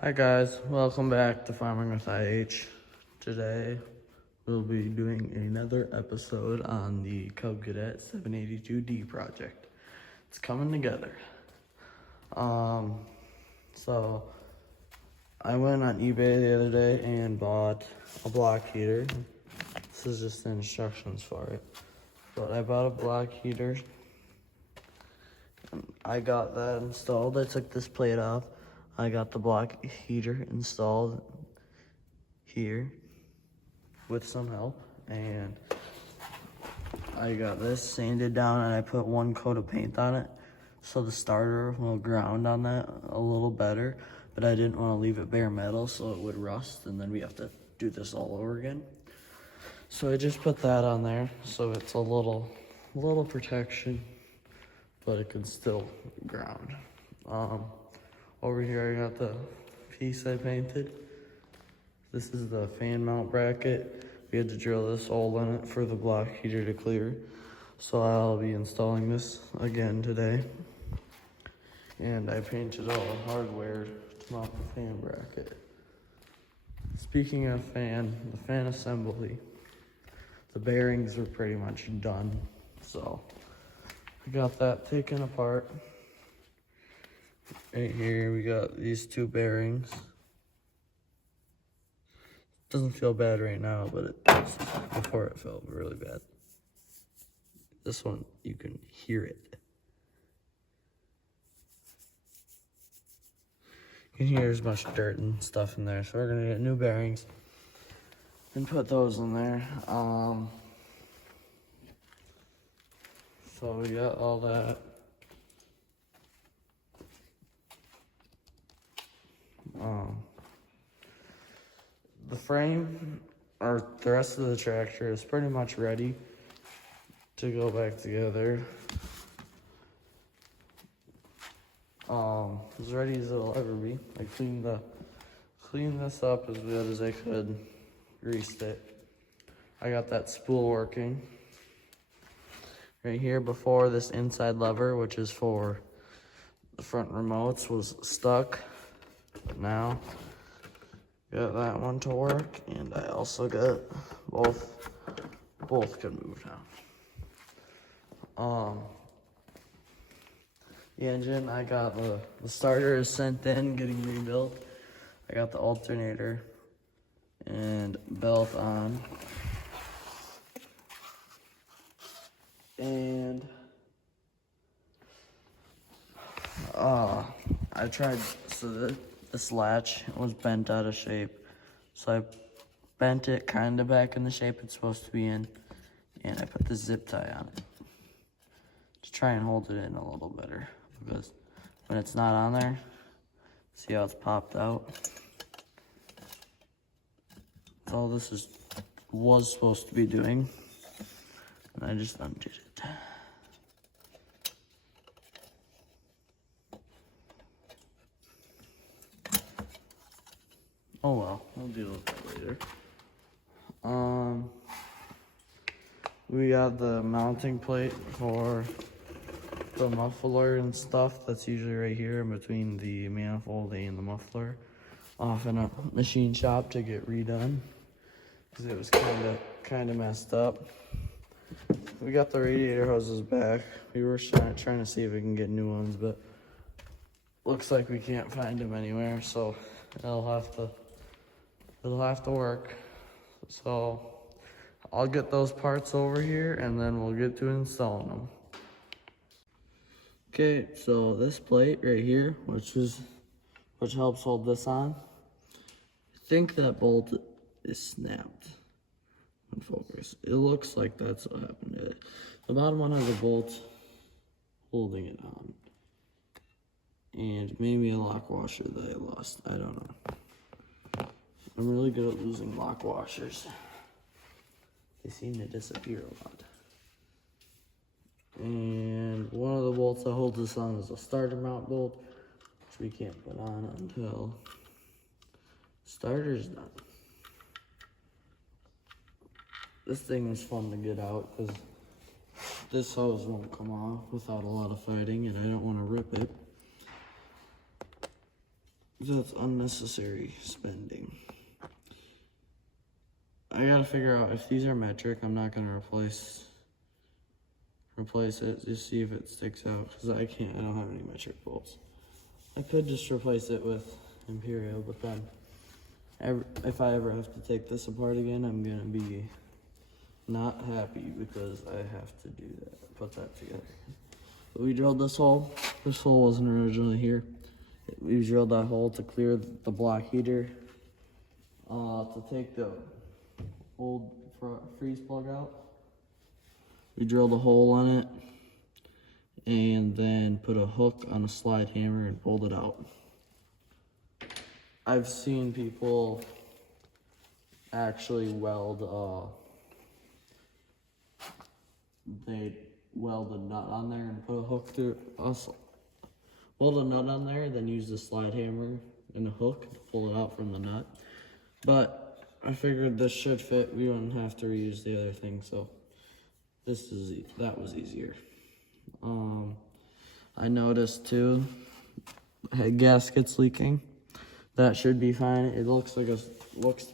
Hi guys, welcome back to Farming with IH. Today we'll be doing another episode on the Cub Cadet 782D project. It's coming together. So I went on eBay the other day and bought a block heater. This is just the instructions for it. But I bought a block heater. I got that installed. I took this plate off. I got the block heater installed here with some help, and I got this sanded down and I put one coat of paint on it so the starter will ground on that a little better, but I didn't want to leave it bare metal so it would rust and then we have to do this all over again. So I just put that on there so it's a little protection, but it can still ground. Over here I got the piece I painted. This is the fan mount bracket. We had to drill this hole in it for the block heater to clear. So I'll be installing this again today. And I painted all the hardware to mount the fan bracket. Speaking of fan, the fan assembly, the bearings are pretty much done. So I got that taken apart. Right here we got these two bearings. Doesn't feel bad right now, but it does. Before it felt really bad. This one, you can hear it. You can hear there's much dirt and stuff in there, so we're gonna get new bearings and put those in there. So we got all that. The frame, or the rest of the tractor, is pretty much ready to go back together. As ready as it'll ever be. I cleaned this up as good as I could, greased it. I got that spool working. Right here before, this inside lever, which is for the front remotes, was stuck, but now got that one to work, and I also got both can move now. The engine, I got the starter is sent in, getting rebuilt. I got the alternator and belt on. And I tried, so this latch was bent out of shape. So I bent it kind of back in the shape it's supposed to be in, and I put the zip tie on it to try and hold it in a little better, because when it's not on there, see how it's popped out? That's all this was supposed to be doing, and I just undid it. Oh well, we'll deal with that later. We got the mounting plate for the muffler and stuff. That's usually right here in between the manifold and the muffler, off in a machine shop to get redone because it was kind of messed up. We got the radiator hoses back. We were trying to see if we can get new ones, but looks like we can't find them anywhere, so it'll have to work. So I'll get those parts over here and then we'll get to installing them. Okay, so this plate right here, which helps hold this on, I think that bolt is snapped. In focus. It looks like that's what happened to it. The bottom one has a bolt holding it on. And maybe a lock washer that I lost. I don't know. I'm really good at losing lock washers. They seem to disappear a lot. And one of the bolts that holds this on is a starter mount bolt, which we can't put on until the starter's done. This thing is fun to get out because this hose won't come off without a lot of fighting, and I don't want to rip it. That's unnecessary spending. I gotta figure out if these are metric. I'm not gonna replace it. Just see if it sticks out, because I don't have any metric bolts. I could just replace it with Imperial, but then if I ever have to take this apart again, I'm gonna be not happy because I have to do that, put that together. But we drilled this hole. This hole wasn't originally here. We drilled that hole to clear the block heater, to take the old freeze plug out. We drilled a hole in it and then put a hook on a slide hammer and pulled it out. I've seen people actually weld, they weld a nut on there and put a hook through us. Weld a nut on there, then use the slide hammer and a hook to pull it out from the nut. But I figured this should fit. We wouldn't have to reuse the other thing, so that was easier. I noticed too, gasket's leaking. That should be fine. It looks to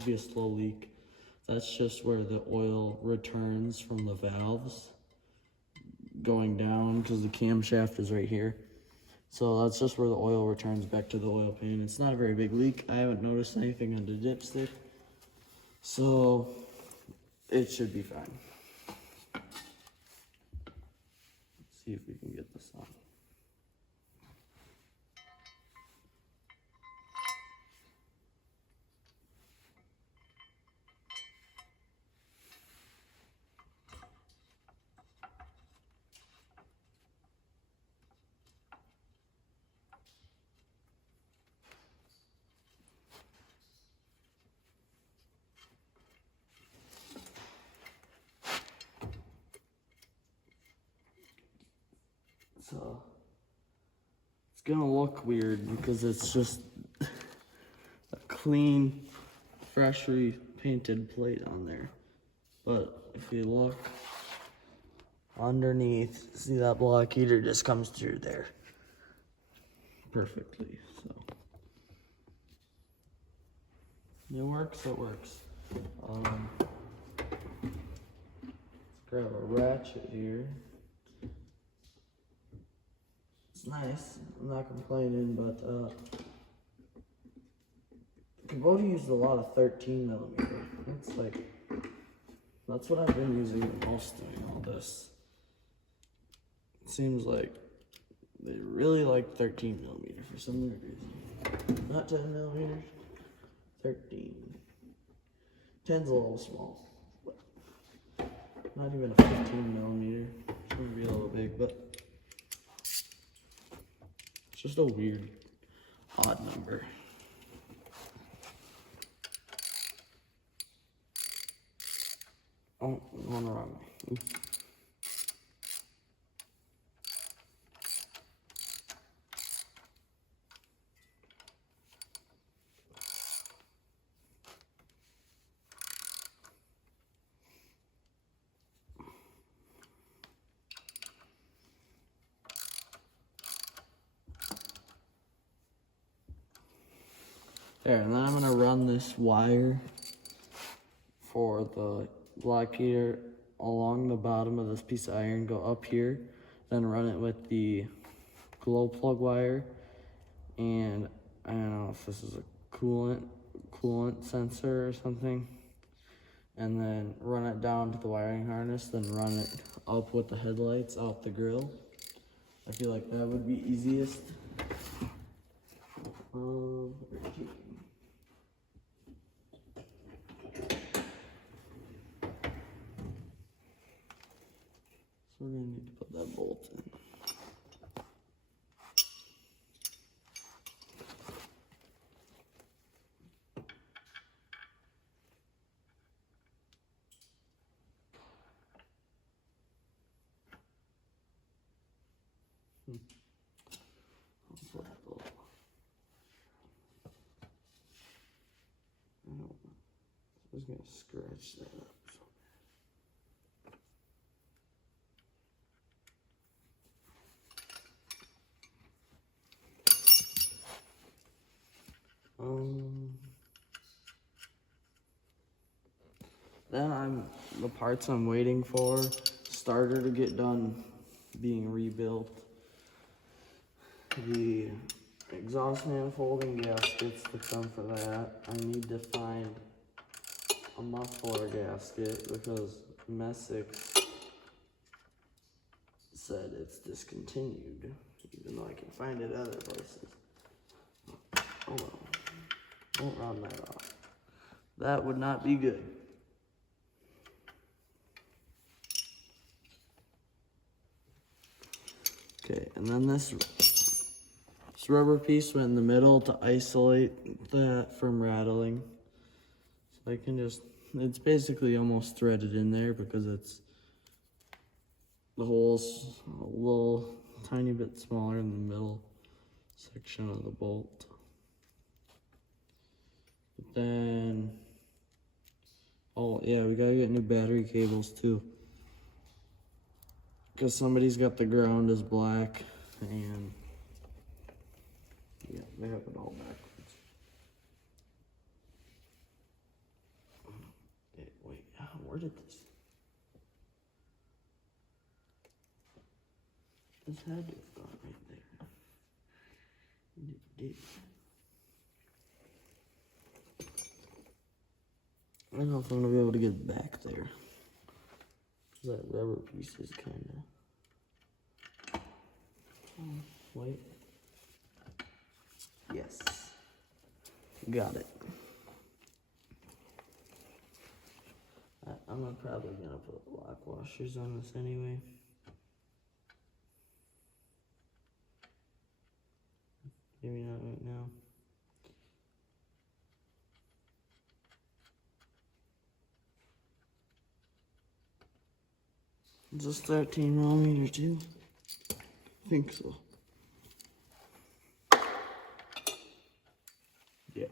be a slow leak. That's just where the oil returns from the valves going down, because the camshaft is right here. So that's just where the oil returns back to the oil pan. It's not a very big leak. I haven't noticed anything on the dipstick, so it should be fine. Let's see if we can get this on. So it's gonna look weird because it's just a clean, freshly painted plate on there. But if you look underneath, see that block heater just comes through there perfectly. So it works. Let's grab a ratchet here. It's nice, I'm not complaining, but Kubota used a lot of 13mm. That's what I've been using the most doing all this. It seems like they really like 13mm for some weird reason. Not 10mm, 13. 10's a little small, but not even a 15mm. It's gonna be a little big, but just a weird, odd number. Oh, going the wrong way. There, and then I'm gonna run this wire for the block heater along the bottom of this piece of iron, go up here, then run it with the glow plug wire, and I don't know if this is a coolant sensor or something, and then run it down to the wiring harness, then run it up with the headlights out the grill. I feel like that would be easiest. So we're gonna need to put that bolt in. What's that bolt? I was gonna scratch that up. Then the parts I'm waiting for, starter to get done being rebuilt. The exhaust manifold and gaskets to come for that. I need to find a muffler gasket because Messick said it's discontinued, even though I can find it other places. Oh well, won't round that off. That would not be good. Okay, and then this rubber piece went in the middle to isolate that from rattling. So I can just, it's basically almost threaded in there because it's, the hole's a little tiny bit smaller in the middle section of the bolt. But then, oh yeah, we gotta get new battery cables too. Because somebody's got the ground as black and yeah, they have it all backwards. Okay, wait, where did this? This had to have gone right there. It did. I don't know if I'm gonna be able to get it back there. That rubber piece is kinda. Oh, wait. Yes. Got it. I'm probably gonna put lock washers on this anyway. Maybe not right now. Is this 13 millimeter too? I think so. Yeah.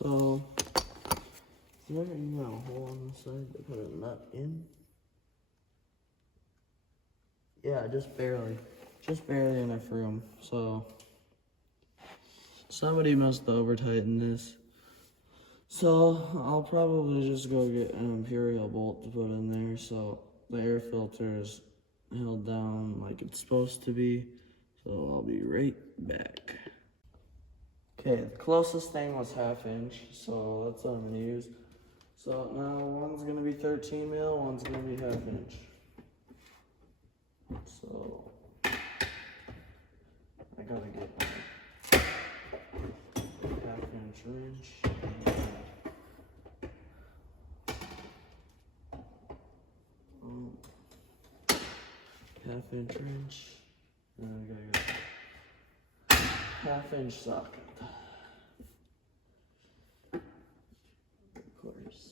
So, is there even a hole on the side to put a nut in? Yeah, just barely enough room. So, somebody must have over-tightened this. So, I'll probably just go get an Imperial bolt to put in there so the air filter is held down like it's supposed to be. So, I'll be right back. Okay, the closest thing was 1/2 inch, so that's what I'm gonna use. So now one's gonna be 13 mil, one's gonna be 1/2 inch. So I gotta get my 1/2 inch wrench. And 1/2 inch wrench. And I gotta get 1/2 inch socket. Of course.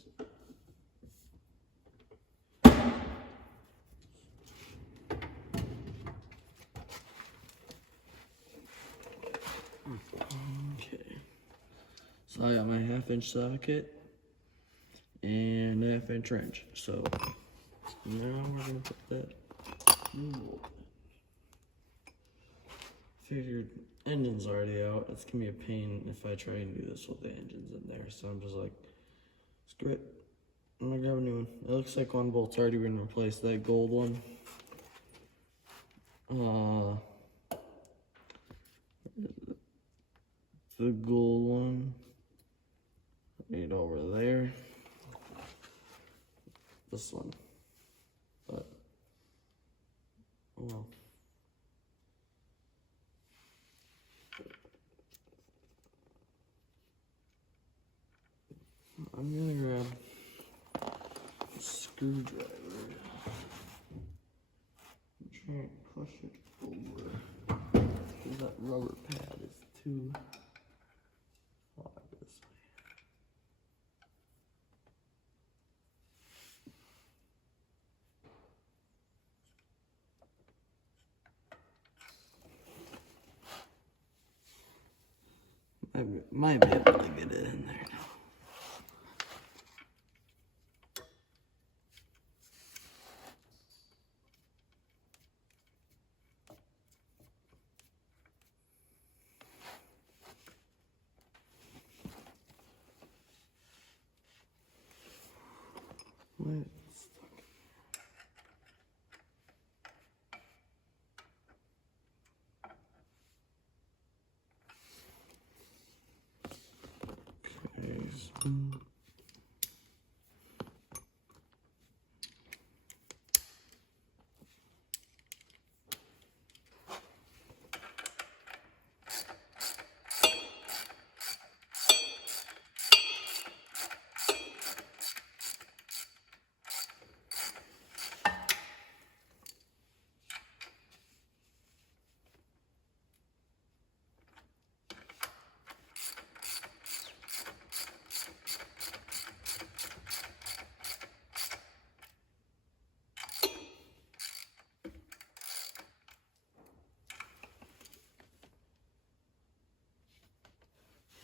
Okay. So I got my 1/2 inch socket and a 1/2 inch wrench. So now we're gonna put that new bolt. Figured engine's already out. It's gonna be a pain if I try and do this with the engines in there. So I'm just like, screw it. I'm gonna grab a new one. It looks like one bolt's already been replaced. That gold one. The gold one. Right over there. This one. But, oh well. I'm gonna grab a screwdriver and try and push it over, because that rubber pad is too far this way. Might be able to get it in there now. Wait, it's stuck.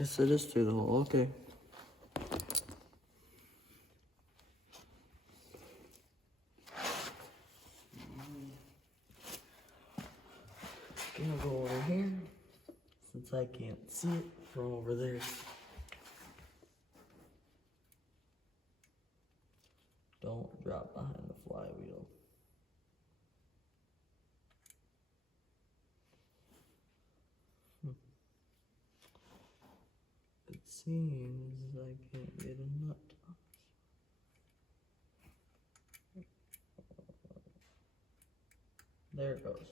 Okay, so yes, it is through the hole. Okay. Gonna go over here since I can't see it from over there. Don't drop behind the flywheel. It seems I can't get a nut. There it goes.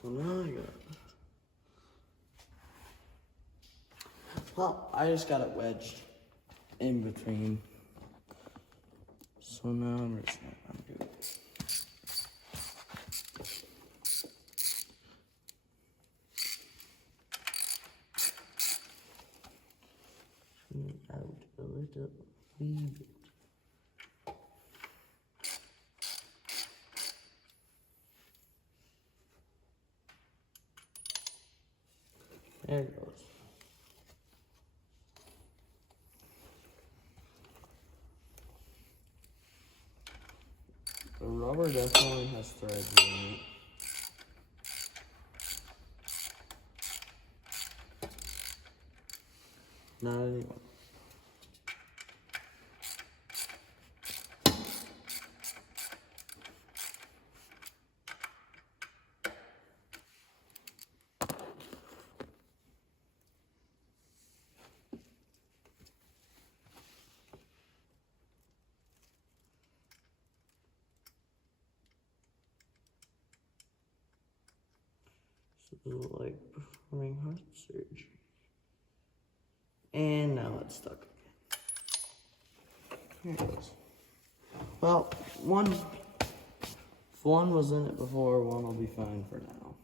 So now I got. Well, I just got it wedged in between. So now I'm just gonna undo it. Out a little wee bit. There it goes. The rubber definitely has threads in it. Not anymore. Like performing heart surgery. And now it's stuck again. Here it goes. Well, if one was in it before, one will be fine for now.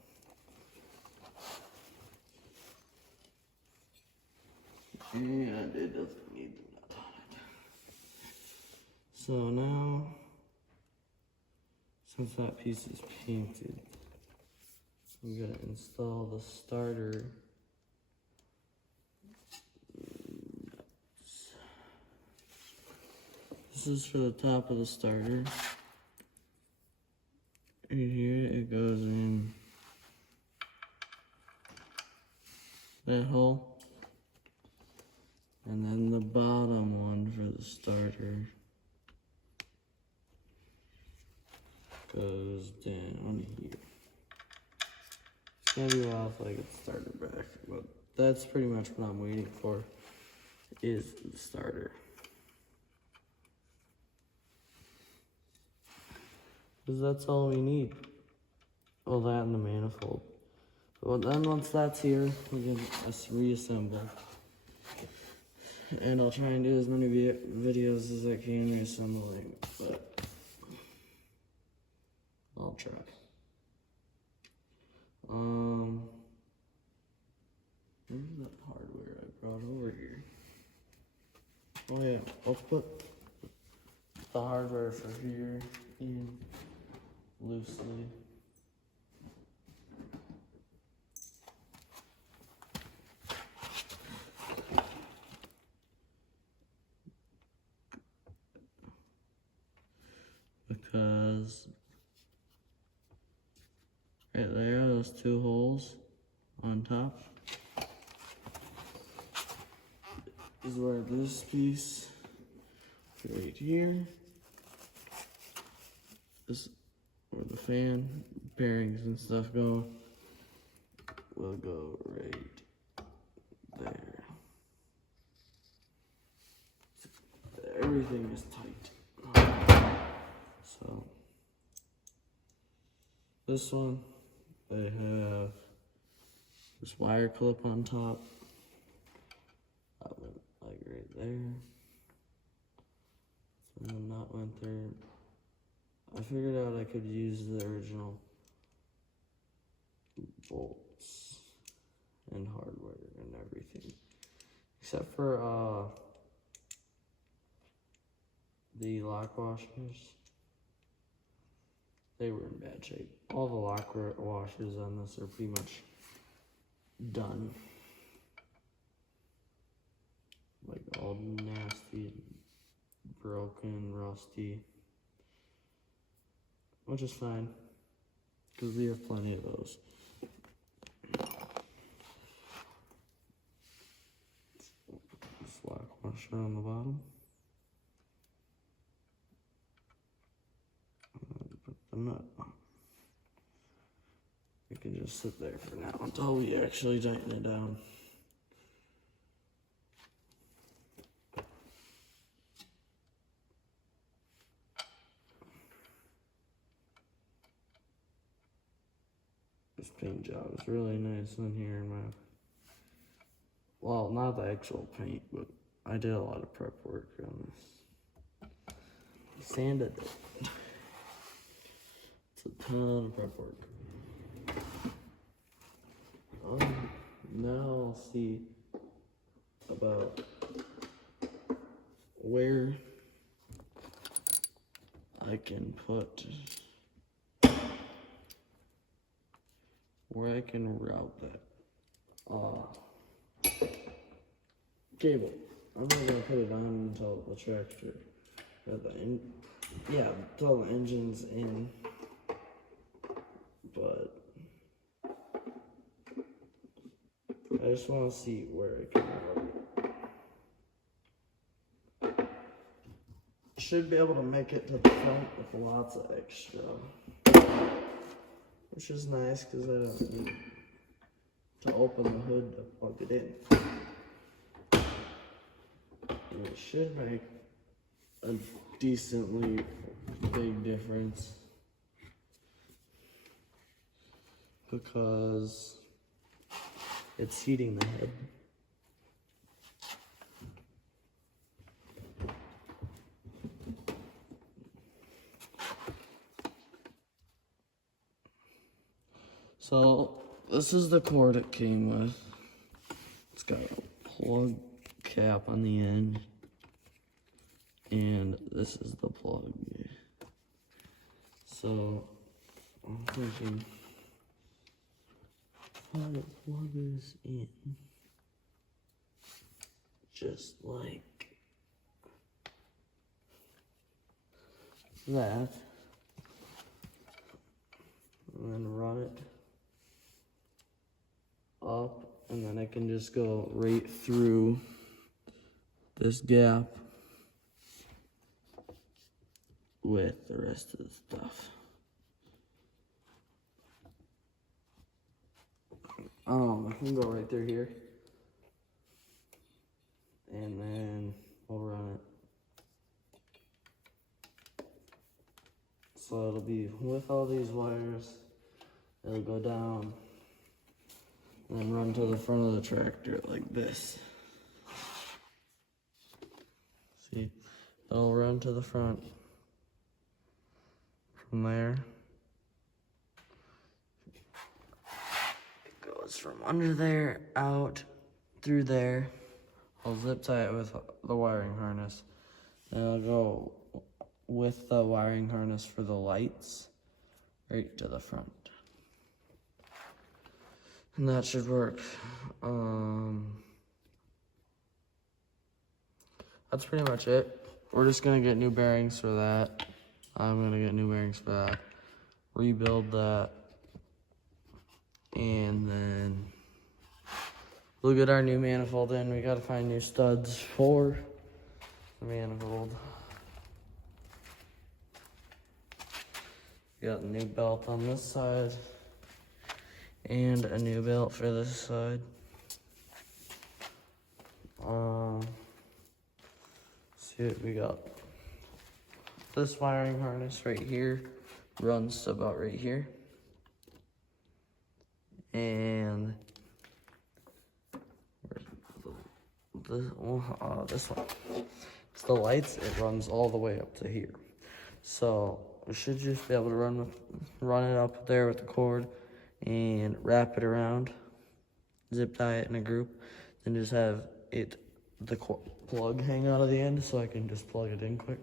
And it doesn't need the nut on it. So now, since that piece is painted, I'm gonna install the starter. This is for the top of the starter. Right here, it goes in that hole. And then the bottom one for the starter goes down here. It's gonna be a while till I get the starter back, but that's pretty much what I'm waiting for, is the starter. Because that's all we need. Well, that and the manifold. But then once that's here, we can reassemble. And I'll try and do as many videos as I can reassembling, but I'll try. Where's that hardware I brought over here? Oh yeah, let's put the hardware for here in loosely. Because right there, those two holes on top is where this piece right here is where the fan bearings and stuff go. Will go right there. Everything is tight. So this one, they have this wire clip on top. That went like right there. And then that went there. I figured out I could use the original bolts and hardware and everything. Except for the lock washers. They were in bad shape. All the lock washers on this are pretty much done. Like all nasty, broken, rusty. Which is fine, because we have plenty of those. This lock washer on the bottom. Put the nut on. It can just sit there for now until we actually tighten it down. This paint job is really nice in here in my, well, not the actual paint, but I did a lot of prep work on this. Sanded it. It's a ton of prep work. Now I'll see about where I can put, where I can route that cable. I'm not gonna put it on until the tractor, until the engine's in, but I just want to see where I can route it. Should be able to make it to the front with lots of extra, which is nice because I don't need to open the hood to plug it in. And it should make a decently big difference because it's heating the head. So this is the cord it came with. It's got a plug cap on the end, and this is the plug. So I'm thinking how to plug this in, just like that, and then run it up, and then I can just go right through this gap with the rest of the stuff. I can go right through here, and then we'll run it. So it'll be with all these wires, it'll go down, and then run to the front of the tractor like this. See, it'll run to the front. From there, it goes from under there, out, through there. I'll zip tie it with the wiring harness. Then I'll go with the wiring harness for the lights right to the front. And that should work. That's pretty much it. We're just gonna get new bearings for that. I'm gonna get new bearings for that, rebuild that, and then we'll get our new manifold in. We gotta find new studs for the manifold. We got a new belt on this side and a new belt for this side. See what we got. This wiring harness right here runs to about right here. And this one. It's the lights, it runs all the way up to here. So we should just be able to run it up there with the cord and wrap it around, zip tie it in a group, then just have the plug hang out of the end so I can just plug it in quick.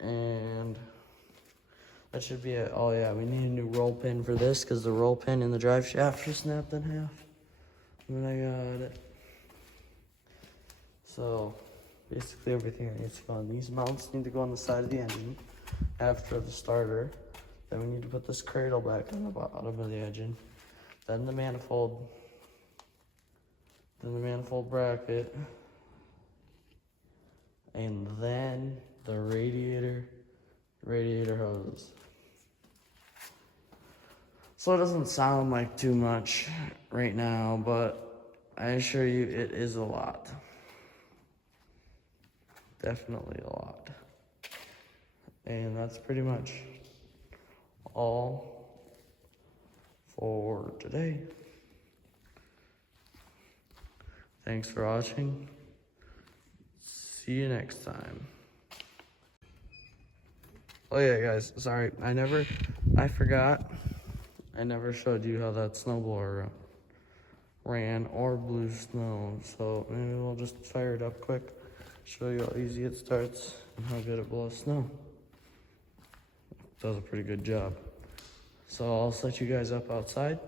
And that should be it. Oh yeah, we need a new roll pin for this because the roll pin in the drive shaft just snapped in half. And I got it. So basically everything needs to go on. These mounts need to go on the side of the engine after the starter. Then we need to put this cradle back on the bottom of the engine. Then the manifold. Then the manifold bracket. And then the radiator hose. So it doesn't sound like too much right now, but I assure you it is a lot. Definitely a lot. And that's pretty much all for today. Thanks for watching. See you next time. Oh yeah, guys, sorry, I forgot. I never showed you how that snowblower ran or blew snow. So maybe we'll just fire it up quick, show you how easy it starts and how good it blows snow. It does a pretty good job. So I'll set you guys up outside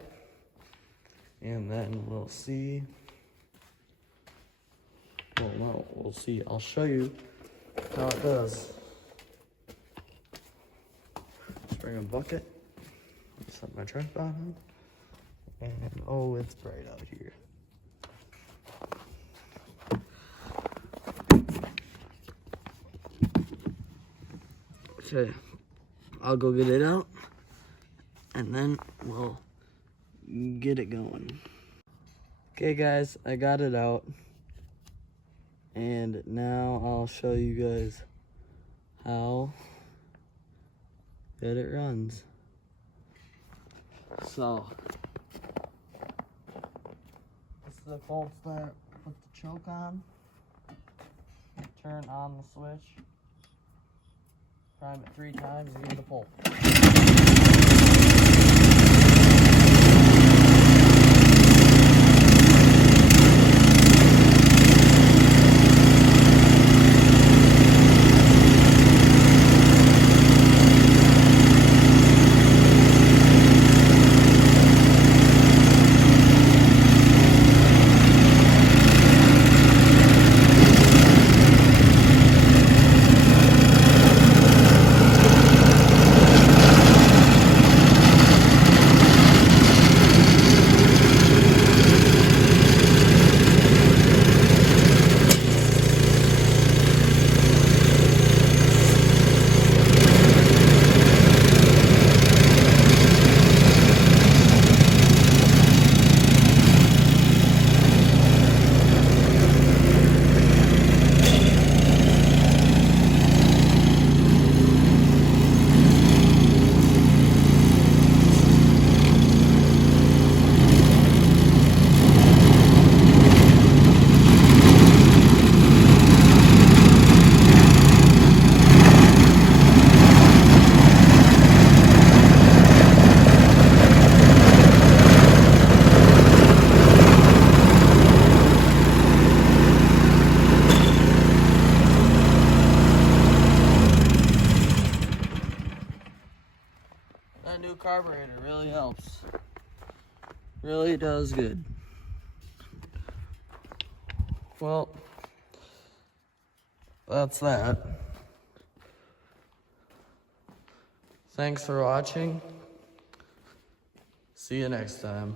and then we'll see. Well, no, we'll see. I'll show you how it does. Just bring a bucket, set my tripod on, and oh, it's bright out here. Okay, I'll go get it out, and then we'll get it going. Okay, guys, I got it out. And now I'll show you guys how good it runs. So, this is the cold start. Put the choke on. Turn on the switch. Prime it 3 times and give it a pull. That new carburetor really helps. Really does good. Well, that's that. Thanks for watching. See you next time.